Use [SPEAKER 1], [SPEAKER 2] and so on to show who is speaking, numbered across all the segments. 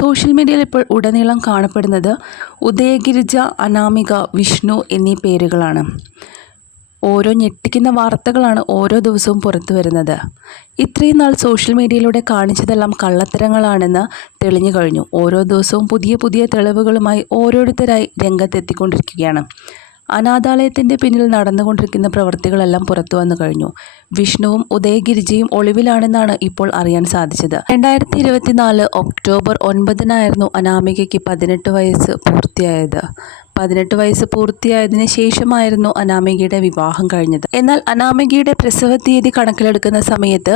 [SPEAKER 1] Social മീഡിയയിൽ ഇപ്പോൾ ഉടനീളം കാണപ്പെടുന്നത് ഉദയഗിരിജ അനാമിക വിഷ്ണു എന്നീ പേരുകളാണ്. ഓരോ ഞെട്ടിക്കുന്ന വാർത്തകളാണ് ഓരോ ദിവസവും പുറത്തു വരുന്നത്. ഇത്രയും നാൾ സോഷ്യൽ മീഡിയയിലൂടെ കാണിച്ചതെല്ലാം കള്ളത്തരങ്ങളാണെന്ന് തെളിഞ്ഞു കഴിഞ്ഞു. ഓരോ ദിവസവും പുതിയ പുതിയ തെളിവുകളുമായി ഓരോരുത്തരായി രംഗത്തെത്തിക്കൊണ്ടിരിക്കുകയാണ്. അനാഥാലയത്തിന്റെ പിന്നിൽ നടന്നുകൊണ്ടിരിക്കുന്ന പ്രവൃത്തികളെല്ലാം പുറത്തു വന്നു കഴിഞ്ഞു. വിഷ്ണുവും ഉദയഗിരിജയും ഒളിവിലാണെന്നാണ് ഇപ്പോൾ അറിയാൻ സാധിച്ചത്. രണ്ടായിരത്തി ഇരുപത്തിനാല് ഒക്ടോബർ ഒൻപതിനായിരുന്നു അനാമികയ്ക്ക് പതിനെട്ട് വയസ്സ് പൂർത്തിയായത്. പതിനെട്ട് വയസ്സ് പൂർത്തിയായതിനു ശേഷമായിരുന്നു അനാമികയുടെ വിവാഹം കഴിഞ്ഞത്. എന്നാൽ അനാമികയുടെ പ്രസവ തീയതി കണക്കിലെടുക്കുന്ന സമയത്ത്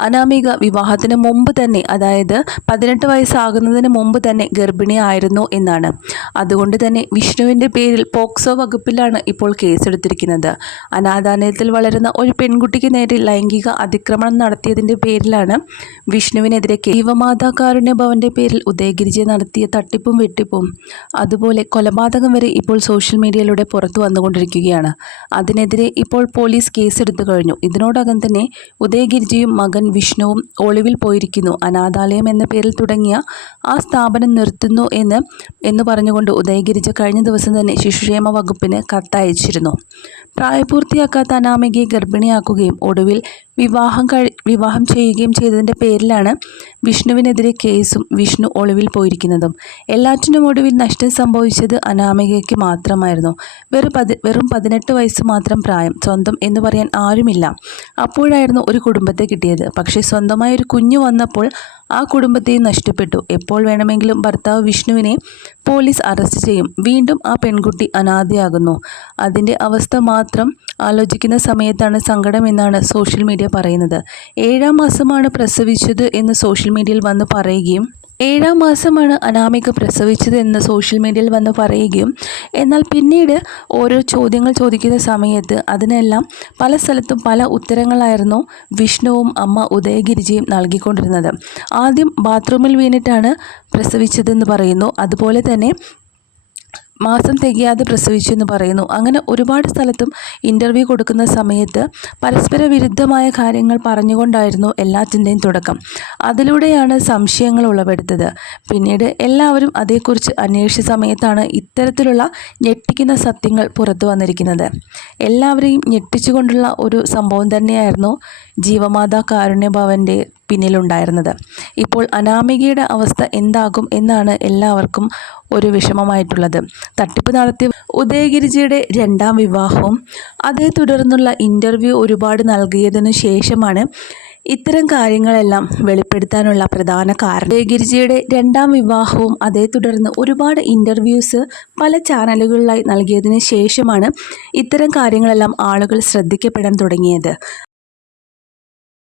[SPEAKER 1] അനാമിക വിവാഹത്തിന് മുമ്പ് തന്നെ അതായത് പതിനെട്ട് വയസ്സാകുന്നതിന് മുമ്പ് തന്നെ ഗർഭിണിയായിരുന്നു എന്നാണ്. അതുകൊണ്ട് തന്നെ വിഷ്ണുവിന്റെ പേരിൽ പോക്സോ വകുപ്പിലാണ് ഇപ്പോൾ കേസെടുത്തിരിക്കുന്നത്. അനാഥാലയത്തിൽ വളരുന്ന ഒരു പെൺകുട്ടിക്ക് നേരെ ലൈംഗിക അതിക്രമണം നടത്തിയതിന്റെ പേരിലാണ് വിഷ്ണുവിനെതിരെ ജീവമാതാ കാരുണ്യ ഭവന്റെ പേരിൽ ഉദയഗിരിജെ നടത്തിയ തട്ടിപ്പും വെട്ടിപ്പും. അതുപോലെ കൊലപാതകം വരെ ഇപ്പോൾ സോഷ്യൽ മീഡിയയിലൂടെ പുറത്തു വന്നുകൊണ്ടിരിക്കുകയാണ്. അതിനെതിരെ ഇപ്പോൾ പോലീസ് കേസെടുത്തു കഴിഞ്ഞു. ഇതിനോടകം തന്നെ ഉദയഗിരിജിയും മകൻ വിഷ്ണുവും ഒളിവിൽ പോയിരിക്കുന്നു. അനാഥാലയം എന്ന പേരിൽ തുടങ്ങിയ ആ സ്ഥാപനം നിർത്തുന്നു എന്ന് എന്ന് പറഞ്ഞുകൊണ്ട് ഉദയഗിരിജ കഴിഞ്ഞ ദിവസം തന്നെ ശിശുക്ഷേമ വകുപ്പിന് കത്തയച്ചിരുന്നു. പ്രായപൂർത്തിയാക്കാത്ത അനാമികയെ ഗർഭിണിയാക്കുകയും ഒടുവിൽ വിവാഹം കഴി വിവാഹം ചെയ്യുകയും ചെയ്തതിന്റെ പേരിലാണ് വിഷ്ണുവിനെതിരെ കേസും വിഷ്ണു ഒളിവിൽ പോയിരിക്കുന്നതും. എല്ലാറ്റിനും ഒടുവിൽ നഷ്ടം സംഭവിച്ചത് അനാമികയ്ക്ക് മാത്രമായിരുന്നു. വെറും പതി വെറും പതിനെട്ട് വയസ്സ് മാത്രം പ്രായം സ്വന്തം എന്ന് പറയാൻ ആരുമില്ല. അപ്പോഴായിരുന്നു ഒരു കുടുംബത്തെ കിട്ടിയത്. പക്ഷേ സ്വന്തമായ ഒരു കുഞ്ഞു വന്നപ്പോൾ ആ കുടുംബത്തെ നഷ്ടപ്പെട്ടു. എപ്പോൾ വേണമെങ്കിലും ഭർത്താവ് വിഷ്ണുവിനെ പോലീസ് അറസ്റ്റ് ചെയ്യും. വീണ്ടും ആ പെൺകുട്ടി അനാഥയാകുന്നു. അതിന്റെ അവസ്ഥ മാത്രം ആലോചിക്കുന്ന സമയത്താണ് സങ്കടമെന്നാണ് സോഷ്യൽ മീഡിയ പറയുന്നത്. ഏഴാം മാസമാണ് പ്രസവിച്ചത് എന്ന് സോഷ്യൽ മീഡിയയിൽ വന്ന് പറയുകയും ഏഴാം മാസമാണ് അനാമിക പ്രസവിച്ചത് എന്ന് സോഷ്യൽ മീഡിയയിൽ വന്ന് പറയുകയും എന്നാൽ പിന്നീട് ഓരോ ചോദ്യങ്ങൾ ചോദിക്കുന്ന സമയത്ത് അതിനെല്ലാം പല സ്ഥലത്തും പല ഉത്തരങ്ങളായിരുന്നു വിഷ്ണുവും അമ്മ ഉദയഗിരിജിയും നൽകിക്കൊണ്ടിരുന്നത്. ആദ്യം ബാത്റൂമിൽ വീണിട്ടാണ് പ്രസവിച്ചതെന്ന് പറയുന്നു. അതുപോലെ തന്നെ മാസം തികയാതെ പ്രസവിച്ചു എന്ന് പറയുന്നു. അങ്ങനെ ഒരുപാട് സ്ഥലത്തും ഇന്റർവ്യൂ കൊടുക്കുന്ന സമയത്ത് പരസ്പര വിരുദ്ധമായ കാര്യങ്ങൾ പറഞ്ഞുകൊണ്ടായിരുന്നു എല്ലാത്തിന്റെയും തുടക്കം. അതിലൂടെയാണ് സംശയങ്ങൾ ഉളവെടുത്തത്. പിന്നീട് എല്ലാവരും അതേക്കുറിച്ച് അന്വേഷിച്ച സമയത്താണ് ഇത്തരത്തിലുള്ള ഞെട്ടിക്കുന്ന സത്യങ്ങൾ പുറത്തു വന്നിരിക്കുന്നത്. എല്ലാവരെയും ഞെട്ടിച്ചുകൊണ്ടുള്ള ഒരു സംഭവം തന്നെയായിരുന്നു ജീവമാതാ കാരുണ്യഭവന്റെ പിന്നിലുണ്ടായിരുന്നത്. ഇപ്പോൾ അനാമികയുടെ അവസ്ഥ എന്താകും എന്നാണ് എല്ലാവർക്കും ഒരു വിഷമമായിട്ടുള്ളത്. തട്ടിപ്പ് നടത്തിയ ഉദയഗിരിജിയുടെ രണ്ടാം വിവാഹവും അതേ തുടർന്നുള്ള ഇന്റർവ്യൂ ഒരുപാട് നൽകിയതിനു ശേഷമാണ് ഇത്തരം കാര്യങ്ങളെല്ലാം വെളിപ്പെടുത്താനുള്ള പ്രധാന കാരണം. ഉദയഗിരിജിയുടെ രണ്ടാം വിവാഹവും അതേ തുടർന്ന് ഒരുപാട് ഇന്റർവ്യൂസ് പല ചാനലുകളിലായി നൽകിയതിന് ശേഷമാണ് ഇത്തരം കാര്യങ്ങളെല്ലാം ആളുകൾ ശ്രദ്ധിക്കപ്പെടാൻ തുടങ്ങിയത്.